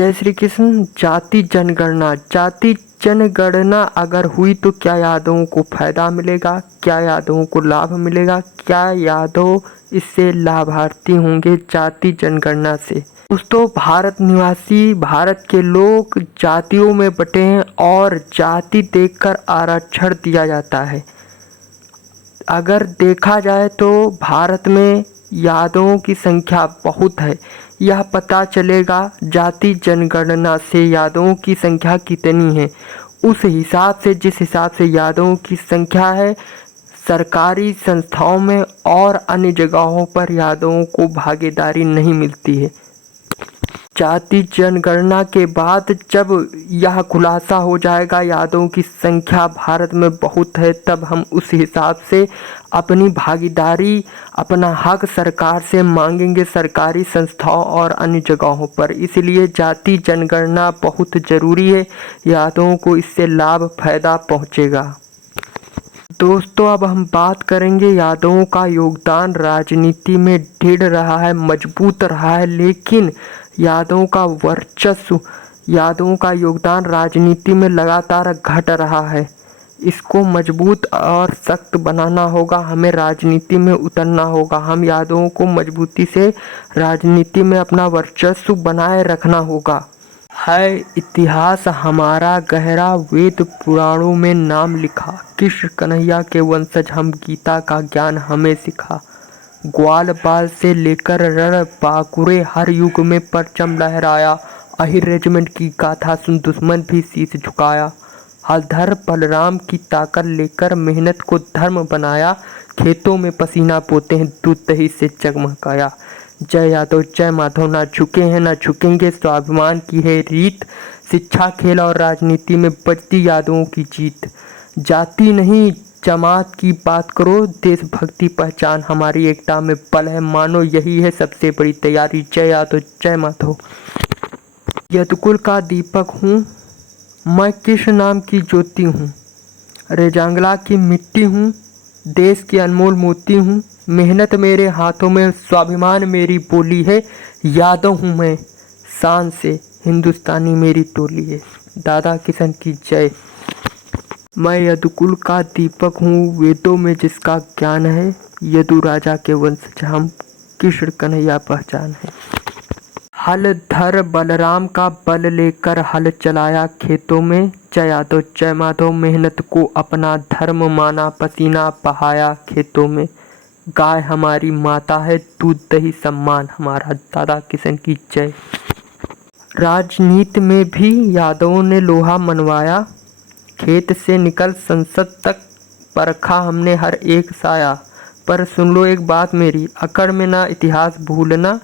जय श्री कृष्ण। जाति जनगणना अगर हुई तो क्या यादवों को फायदा मिलेगा, क्या यादवों को लाभ मिलेगा, क्या यादव इससे लाभार्थी होंगे जाति जनगणना से। दोस्तों, भारत निवासी भारत के लोग जातियों में बटे हैं और जाति देखकर आरक्षण दिया जाता है। अगर देखा जाए तो भारत में यादवों की संख्या बहुत है। यह पता चलेगा जाति जनगणना से यादवों की संख्या कितनी है। उस हिसाब से जिस हिसाब से यादवों की संख्या है, सरकारी संस्थाओं में और अन्य जगहों पर यादवों को भागीदारी नहीं मिलती है। जाति जनगणना के बाद जब यह खुलासा हो जाएगा यादवों की संख्या भारत में बहुत है, तब हम उस हिसाब से अपनी भागीदारी, अपना हक सरकार से मांगेंगे, सरकारी संस्थाओं और अन्य जगहों पर। इसलिए जाति जनगणना बहुत ज़रूरी है। यादवों को इससे लाभ फायदा पहुंचेगा। दोस्तों, अब हम बात करेंगे यादवों का योगदान राजनीति में ढेर रहा है, मजबूत रहा है, लेकिन यादवों का वर्चस्व, यादवों का योगदान राजनीति में लगातार घट रहा है। इसको मजबूत और सख्त बनाना होगा, हमें राजनीति में उतरना होगा। हम यादवों को मजबूती से राजनीति में अपना वर्चस्व बनाए रखना होगा। है इतिहास हमारा गहरा, वेद पुराणों में नाम लिखा, कृष्ण कन्हैया के वंशज हम, गीता का ज्ञान हमें सिखा। ग्वाल बाल से लेकर रण बांकुरे हर युग में परचम लहराया। अहिर रेजिमेंट की गाथा सुन दुश्मन भी शीश झुकाया। हलधर बलराम की ताकत लेकर मेहनत को धर्म बनाया। खेतों में पसीना पोते हैं, दूध दही से जगमगाया। जय यादव जय माधव, ना झुके हैं ना झुकेंगे, स्वाभिमान की है रीत। शिक्षा, खेल और राजनीति में बजती यादवों की जीत। जाति नहीं जमात की बात करो, देशभक्ति पहचान हमारी एकता में बल है, मानो यही है सबसे बड़ी तैयारी। जय यादव जय माधव। यदुकुल का दीपक हूँ मैं, कृष्ण नाम की ज्योति हूँ। रेजांगला की मिट्टी हूँ, देश की अनमोल मोती हूँ। मेहनत मेरे हाथों में, स्वाभिमान मेरी बोली है। यादव हूँ मैं शान से, हिंदुस्तानी मेरी टोली है। दादा किशन की जय। मैं यदुकुल का दीपक हूँ, वेदों में जिसका ज्ञान है। यदु राजा के वंशज हम, कृष्ण कन्हैया पहचान है। हलधर बलराम का बल लेकर हल चलाया खेतों में। जय यादव जय माधव, मेहनत को अपना धर्म माना, पसीना बहाया खेतों में। गाय हमारी माता है, दूध दही सम्मान हमारा। दादा किशन की जय। राजनीति में भी यादवों ने लोहा मनवाया। खेत से निकल संसद तक परखा हमने हर एक साया। पर सुन लो एक बात मेरी, अकड़ में ना इतिहास भूलना।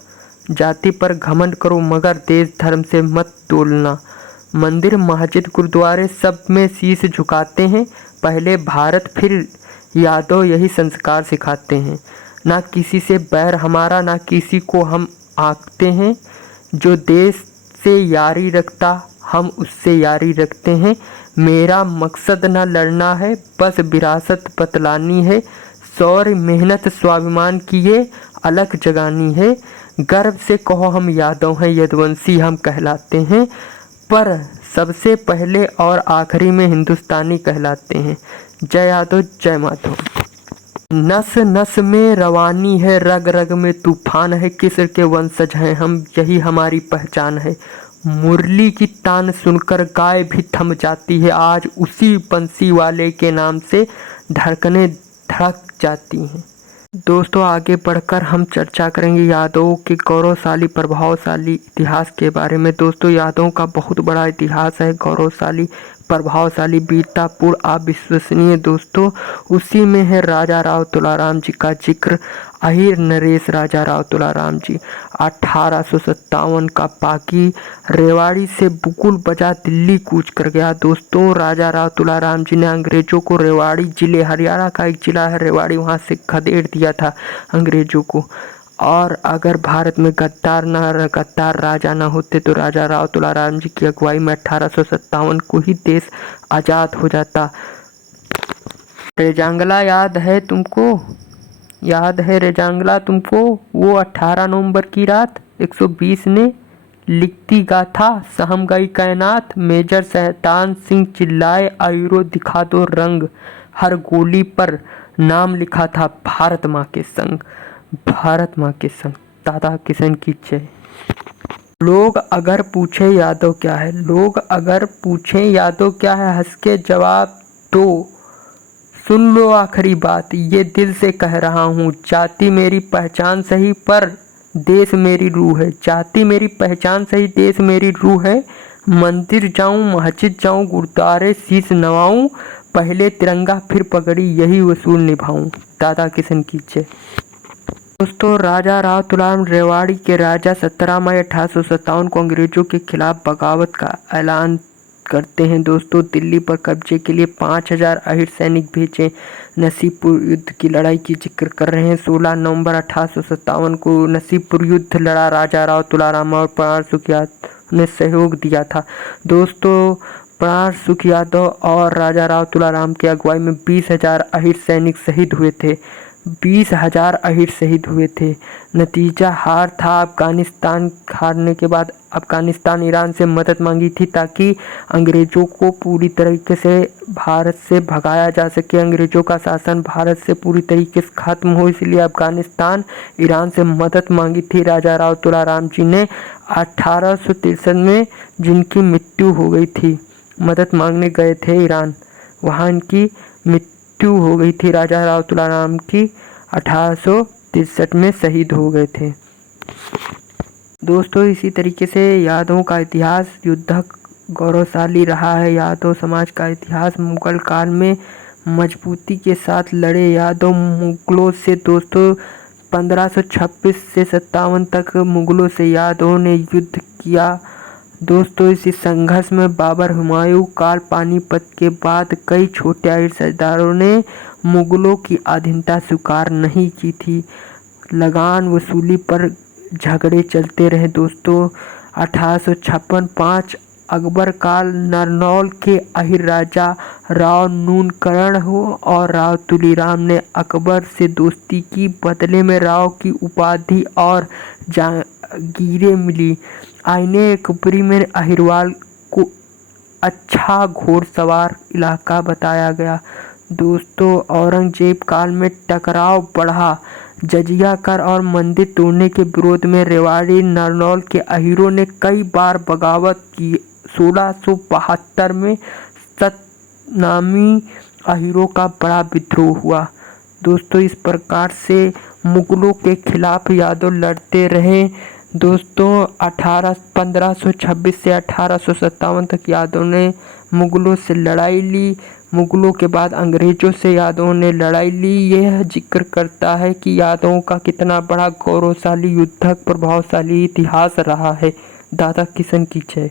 जाति पर घमंड करो मगर देश धर्म से मत तोलना। मंदिर मस्जिद गुरुद्वारे सब में शीश झुकाते हैं। पहले भारत फिर यादव यही संस्कार सिखाते हैं। ना किसी से बैर हमारा, ना किसी को हम आंकते हैं। जो देश से यारी रखता हम उससे यारी रखते हैं। मेरा मकसद न लड़ना है, बस विरासत बतलानी है। शौर्य मेहनत स्वाभिमान की ये अलग जगानी है। गर्व से कहो हम यादव हैं, यदुवंशी हम कहलाते हैं। पर सबसे पहले और आखिरी में हिंदुस्तानी कहलाते हैं। जय यादव जय माधव। नस नस में रवानी है, रग रग में तूफान है। किस्र के वंशज हैं हम, यही हमारी पहचान है। मुरली की तान सुनकर गाय भी थम जाती है। आज उसी बंसी वाले के नाम से धड़कनें धड़क जाती हैं। दोस्तों, आगे बढ़कर हम चर्चा करेंगे यादवों के गौरवशाली प्रभावशाली इतिहास के बारे में। दोस्तों, यादवों का बहुत बड़ा इतिहास है, गौरवशाली प्रभावशाली वीरतापूर्ण अविश्वसनीय। दोस्तों, उसी में है राजा राव तुलाराम जी का जिक्र। अहिर नरेश राजा राव तुलाराम जी 1857 का पाकी रेवाड़ी से बुकुल बजा दिल्ली कूच कर गया। दोस्तों, राजा राव तुलाराम जी ने अंग्रेजों को, रेवाड़ी जिले हरियाणा का एक जिला है रेवाड़ी, वहाँ से खदेड़ दिया था अंग्रेजों को। और अगर भारत में गद्दार राजा न होते तो राजा राव तुलाराम जी की अगुवाई में 1857 को ही देश आज़ाद हो जाता। रेजांगला याद है तुमको? याद है रेजांगला तुमको? वो 18 नवंबर की रात 120 ने लिखती गाथा सहम गई कायनात। मेजर शैतान सिंह चिल्लाए आयुरो दिखा दो रंग। हर गोली पर नाम लिखा था भारत माँ के संग, भारत माँ के संग। दादा किशन की जय। लोग अगर पूछे यादव क्या है, लोग अगर पूछे यादव क्या है, हंस के जवाब दो। सुन लो आखिरी बात, ये दिल से कह रहा हूँ। जाति मेरी पहचान सही पर देश मेरी रूह है। जाति मेरी पहचान सही, देश मेरी रूह है। मंदिर जाऊं, मस्जिद जाऊं, गुरुद्वारे शीश नवाऊं। पहले तिरंगा फिर पगड़ी, यही उसूल निभाऊं। दादा किशन की जय। दोस्तों, राजा राव तुलाराम रेवाड़ी के राजा 17 मई 1857 को अंग्रेजों के खिलाफ बगावत का ऐलान करते हैं। दोस्तों, दिल्ली पर कब्जे के लिए 5000 अहिर सैनिक भेजे। नसीबपुर युद्ध की लड़ाई की जिक्र कर रहे हैं। 16 नवंबर 1857 को नसीबपुर युद्ध लड़ा राजा राव तुलाराम और प्राण सुख यादव ने सहयोग दिया था। दोस्तों, प्राण सुख यादव और राजा राव तुलाराम की अगुवाई में 20,000 अहिर सैनिक शहीद हुए थे। 20,000 अहिर शहीद हुए थे। नतीजा हार था। अफगानिस्तान हारने के बाद अफगानिस्तान ईरान से मदद मांगी थी ताकि अंग्रेज़ों को पूरी तरीके से भारत से भगाया जा सके, अंग्रेज़ों का शासन भारत से पूरी तरीके से ख़त्म हो। इसलिए अफगानिस्तान ईरान से मदद मांगी थी राजा राव तुलाराम जी ने 1863 में, जिनकी मृत्यु हो गई थी। मदद मांगने गए थे ईरान, वहाँ इनकी मृत्यु हो गई थी। राजा राव तुलाराम की 1863 में शहीद हो गए थे। दोस्तों, इसी तरीके से यादवों का इतिहास युद्धक गौरवशाली रहा है। यादव समाज का इतिहास मुगल काल में मजबूती के साथ लड़े यादव मुगलों से। दोस्तों, 1526 से 57 तक मुगलों से यादवों ने युद्ध किया। दोस्तों, इसी संघर्ष में बाबर, हुमायूं काल, पानीपत के बाद कई छोटे अहिर सरदारों ने मुगलों की अधीनता स्वीकार नहीं की थी। लगान वसूली पर झगड़े चलते रहे। दोस्तों, 1856 5 अकबर काल नारनौल के अहिर राजा राव नूनकरण हो और राव तुलीराम ने अकबर से दोस्ती की। बदले में राव की उपाधि और जागीरें मिली। आईने एकबरी में अहिरवाल को अच्छा घोड़सवार इलाका बताया गया। दोस्तों, औरंगजेब काल में टकराव बढ़ा। जजिया कर और मंदिर तोड़ने के विरोध में रेवाड़ी नारनौल के अहिरों ने कई बार बगावत की। 1672 में सतनामी अहिरों का बड़ा विद्रोह हुआ। दोस्तों, इस प्रकार से मुगलों के खिलाफ यादव लड़ते रहे। दोस्तों, 1526 से 1857 तक यादव ने मुगलों से लड़ाई ली। मुगलों के बाद अंग्रेजों से यादवों ने लड़ाई ली। यह जिक्र करता है कि यादवों का कितना बड़ा गौरवशाली युद्धक प्रभावशाली इतिहास रहा है। दादा किशन की जय।